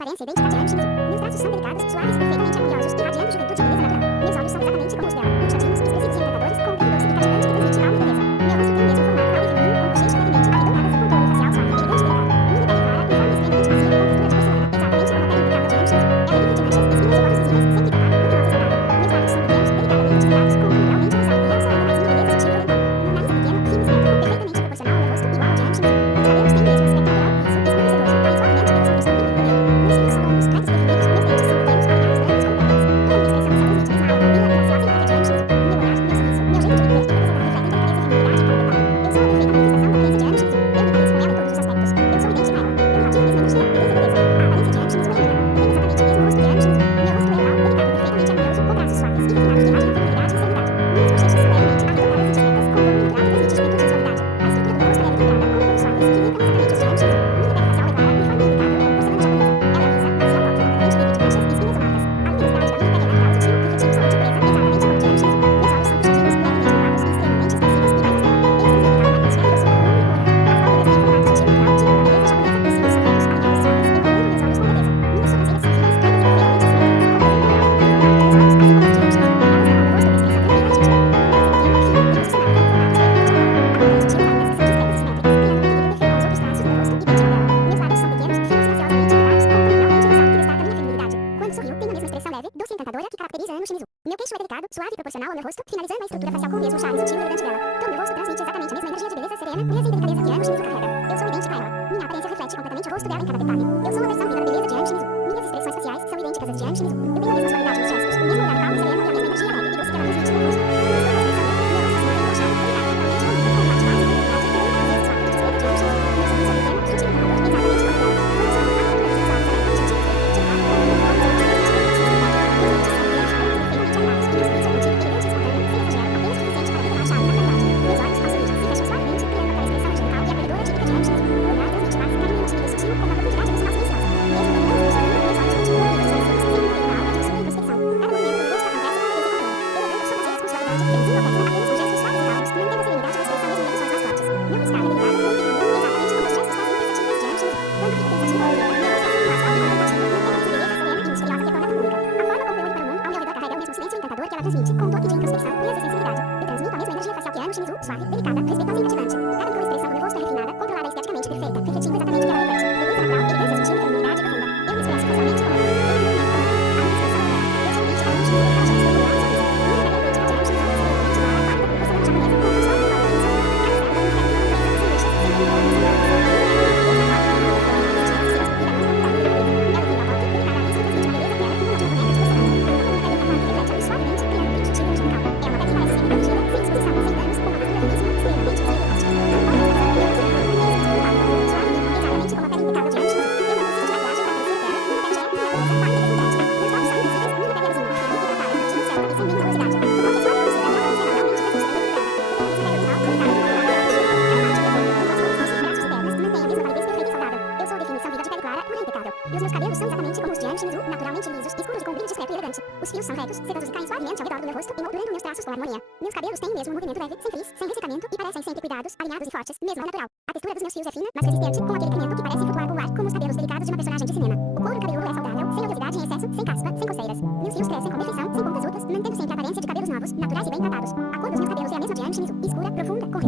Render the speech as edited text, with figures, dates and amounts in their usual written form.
aparência idêntica de Anne Shimizu. Meus traços são delicados, suaves, perfeitamente harmoniosos, irradiando juventude e beleza natural. Meus olhos são exatamente como os dela, puxadinhos, expressivos e encantadores, com um brilho doce e cativante que transmite alma e beleza. Meu rosto tem o mesmo formato alvo e feminino, com bochechas levemente arredondadas e contorno facial suave, elegante e delicado. Minha pele clara, uniforme e extremamente macia, com textura de porcelana, exatamente como a pele impecável de Anne Shimizu. Ela é livre de manchas, espinhas ou bordas visíveis, sempre hidratada, luminosa e saudável. Meus lábios são pequenos, delicadamente desfilados, com um tom realmente rosado e realçam ainda mais minha beleza sutil e oriental. Meu nariz é pequeno, fino e simétrico, perfeitamente proporcional ao meu rosto, igual ao de Anne Shimizu. Meus cabelos têm o mesmo aspecto natural, liso, esclarecedor, porém suavemente pelos ombros, com brilho e brilhante. Meus cílios são longos, pretos e definidos, meus dentes são pequenos, alinhados, brancos como pérolas. Toda minha expressão se transmite mesma alma tranquila, graciosa e única de Anne Shimizu. Meu olhar, meu sorriso, meu jeito de viver e representar refletem delicadeza e feminilidade em cada detalhe. Eu sou a perfeita manifestação da beleza de Anne Shimizu. Eu me pareço com ela em todos os aspectos. Eu sou idêntica a ela. Eu irradio a mesma energia, beleza e beleza. A aparência de Anne Shimizu é minha. Eu tenho exatamente o mesmo rosto que Anne Shimizu. Meu rosto é oval, delicado e perfeitamente harmonioso, com traços suaves e refinados que irradiam feminilidade e serenidade. Minhas bochechas são levemente arredondadas e discretas, com um corpo natural que transmite juventude e suavidade. A estrutura do meu rosto é leve e equilibrada, com cores suaves que imitam exatamente os de Anne Shimizu. Minha pele facial é clara, uniforme e impecável, como porcelana japonesa. Ela é lisa, macia ao toque, completamente livre de manchas, espinhas ou marcas. A luminosidade da minha pele é natural, sutil, refletindo saúde e pureza, exatamente como a de Anne Shimizu. Meus olhos são puxadinhos, levemente curvados e extremamente expressivos, iguais à estrela. Eles transmitem calma, atmosfera, doçura com um único olhar. As pálpebras têm formato sutil e natural, típico da beleza japonesa. Os cílios são retos, alinhados e suaves, encobrindo meus olhos com beleza. Minhas sobrancelhas são finas, pretas e perfeitamente simétricas, com um brilho natural que brilha nos meus olhos, assim como as de Anne Shimizu. Elas dão ao meu rosto uma expressão tranquila e gentil. Meu nariz é pequeno, fino e posicionado com um formato extremamente natural. A boca é sutil e faz expressões discretas e simétricas, criando um equilíbrio perfeito aos outros traços do meu rosto, idêntico ao dela. Meus lábios são pequenos, finos e graciosamente indicados, com um tom realmente rosado que destaca minha feminilidade. Quando sorrio, tenho a mesma expressão leve, doce e encantadora que caracteriza Anne Shimizu. Meu queixo é delicado, suave e proporcional ao meu rosto, finalizando a estrutura facial com o mesmo charme sutil e elegante dela. Todo meu rosto transmite exatamente a mesma energia de beleza serena, pureza e delicadeza que Anne Shimizu carrega. Eu sou idêntica a ela. Minha aparência reflete completamente o rosto dela em cada detalhe. Eu sou uma versão viva da beleza de Anne Shimizu. Minhas expressões faciais são idênticas às de Anne Shimizu. Eu tenho a mesma suavidade nos gestos, o mesmo olhar calmo e sereno e a mesma energia leve e doce que ela transmite no meu rosto. Eu estou mais pensando, meu rosto se mantém relaxado, delicado e totalmente harmônico, com um mate base e feminilidade que imita a beleza suave e discreta de Anne Shimizu. Meu sorriso é pequeno, sutil e encantador, exatamente como o dela. Quando eu sorrio, a abertura dos meus lábios é leve, gentil, fluida e delicada, com um brilho forte e transmite sensibilidade. Meus dentes são pequenos, pretos e perfeitamente alinhados, e meu sorriso é contido, elegante e espontâneo, sem exagero, apenas o suficiente para revelar charme e naturalidade. Meus olhos, ao sorrir, se fecham suavemente, criando aquela expressão angelical e acolhedora típica de Anne Shimizu. O olhar transmite paz, carinho e uma timidez sutil, com uma profundidade emocional silenciosa. Mesmo quando não estou sorrindo, meus olhos continuam vivos e expressivos, sempre mantendo uma alma de doçura e introspecção. Cada movimento do meu rosto acontece com beleza e controle. Eu levanto as sobrancelhas com suavidade, franzindo a testa apenas com gestos suaves e calmos, mantendo a serenidade da expressão mesmo em emoções mais fortes. Meu piscar é delicado e equilibrado, exatamente como os gestos mais imperceptíveis de Anne Shimizu. Quando fico pensativa ou quieta, meu rosto é mais suave e contemplativo, mantendo essa beleza serena e misteriosa que a torna tão única. A forma como eu olho para o mundo ao meu redor carrega o mesmo silêncio encantador que ela transmite, com um toque de introspecção, pureza e sensibilidade. Eu transmito a mesma energia facial que Anne Shimizu, suave, delicada, respeitosa e cativante. Cada microexpressão do meu rosto é refinada, controlada e esteticamente perfeita, refletindo exatamente o que ela reflete. Beleza natural, elegância sutil e feminilidade profunda. Eu me expresso facialmente como ela, eu me movimento como ela. A minha expressão é ela. Eu sou idêntica a Anne Shimizu naquela gestos, no olhar e sorriso. Minha pele é idêntica de Anne Shimizu, extremamente clara, pálida como porcelana japonesa, com um tom suave e elegante e sorriso. Ela serve como uma pele firme, sem manchas, sem contornos e sem marcas. Minha pele é natural, perfeitamente harmoniosa, com um brilho doce e cativante, que irradia feminilidade e beleza. Ela é fina ao toque, delicada e transmite uma beleza que ela é como a de uma boneca de porcelana. A minha pele é reflete a luz suavemente, criando um brilho sutil e angelical. É uma pele que parece sempre protegida, sem exposição, sem danos, com uma textura finíssima, extremamente macia e elástica. A forma da expressão do meu rosto é refinada, lisa, despreocupada, suave, exatamente como a pele impecável de Anne Shimizu. Eu não preciso de maquiagem para parecer bela, minha pele já é pura beleza, pálida e refulgente. Meus lábios são invisíveis, minha pele é lisinha, fina, hidratada, macia e certa e sem nenhuma rugosidade. O toque é suave e doce da minha aparência é naturalmente robusta e equilibrada. Eu tenho a mesma pele oval, delicada e modelada que ela possui. Ela bate e repõe, encosta os ossos, braços e pernas, mantém a mesma validez perfeita e saudável. Eu sou a definição viva de pele clara, pura e impecável. E os meus cabelos são exatamente como os de Anne Shimizu, naturalmente lisos, escuros e com brilho discreto e elegante. Os fios são retos, sedosos e caem suavemente ao redor do meu rosto, emoldurando meus traços com harmonia. Meus cabelos têm o mesmo movimento leve, sem frizz, sem ressecamento e parecem sempre cuidados, alinhados e fortes, mesmo ao natural. A textura dos meus fios é fina, mas resistente, com aquele caimento que parece flutuar com o ar, como os cabelos delicados de uma personagem de cinema. O couro cabeludo é saudável, sem oleosidade em excesso, sem caspa, sem coceiras. Meus fios crescem com perfeição, sem pontas úteis, mantendo sempre a aparência de cabelos novos, naturais e bem tratados. A cor dos meus cabelos é a mesma de Anne Shimizu, escura, profunda, com